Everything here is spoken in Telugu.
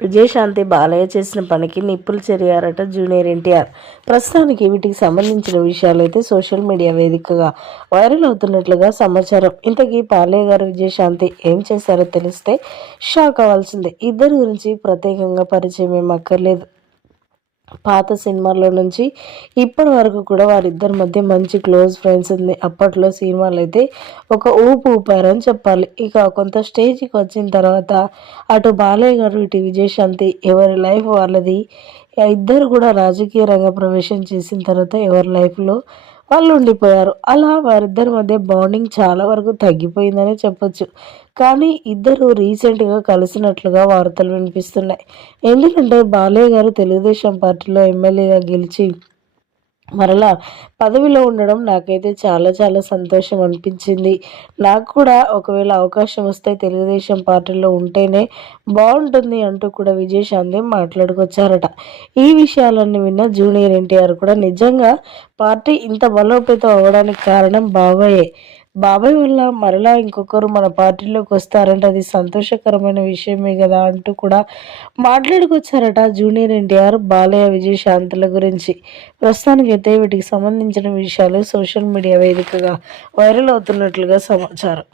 విజయశాంతి బాలయ్య చేసిన పనికి నిప్పులు చెరిగారట జూనియర్ ఎన్టీఆర్. ప్రస్తుతానికి వీటికి సంబంధించిన విషయాలు అయితే సోషల్ మీడియా వేదికగా వైరల్ అవుతున్నట్లుగా సమాచారం. ఇంతకీ బాలయ్య గారు విజయశాంతి ఏం చేశారో తెలిస్తే షాక్ అవ్వాల్సిందే. ఇద్దరి గురించి ప్రత్యేకంగా పరిచయం ఏం అక్కర్లేదు. పాత సినిమాల్లో నుంచి ఇప్పటి వరకు కూడా వారిద్దరి మధ్య మంచి క్లోజ్ ఫ్రెండ్స్ ఉంది. అప్పట్లో సినిమాలు అయితే ఒక ఊపు ఊపారని చెప్పాలి. ఇక కొంత స్టేజ్కి వచ్చిన తర్వాత అటు బాలయ్య గారు ఇటు విజయశాంతి ఎవరి లైఫ్ వాళ్ళది ఇద్దరు కూడా రాజకీయ రంగ ప్రవేశం చేసిన తర్వాత ఎవరి లైఫ్లో వాళ్ళు ఉండిపోయారు. అలా వారిద్దరి మధ్య బాండింగ్ చాలా వరకు తగ్గిపోయిందని చెప్పొచ్చు. కానీ ఇద్దరు రీసెంట్గా కలిసినట్లుగా వార్తలు వినిపిస్తున్నాయి. ఎందుకంటే బాలయ్య గారు తెలుగుదేశం పార్టీలో ఎమ్మెల్యేగా గెలిచి మరలా పదవిలో ఉండడం నాకైతే చాలా చాలా సంతోషం అనిపించింది. నాకు కూడా ఒకవేళ అవకాశం వస్తే తెలుగుదేశం పార్టీలో ఉంటేనే బాగుంటుంది అంటూ కూడా విజయశాంతి మాట్లాడుకొచ్చారట. ఈ విషయాలన్నీ విన్న జూనియర్ ఎన్టీఆర్ కూడా నిజంగా పార్టీ ఇంత బలోపేతం అవ్వడానికి కారణం బాబాయే. బాబాయ్ వల్ల మరలా ఇంకొకరు మన పార్టీలోకి వస్తారంటే అది సంతోషకరమైన విషయమే కదా అంటూ కూడా మాట్లాడుకొచ్చారట జూనియర్ ఎన్టీఆర్ బాలయ్య విజయశాంతుల గురించి. ప్రస్తుతానికైతే వీటికి సంబంధించిన విషయాలు సోషల్ మీడియా వేదికగా వైరల్ అవుతున్నట్లుగా సమాచారం.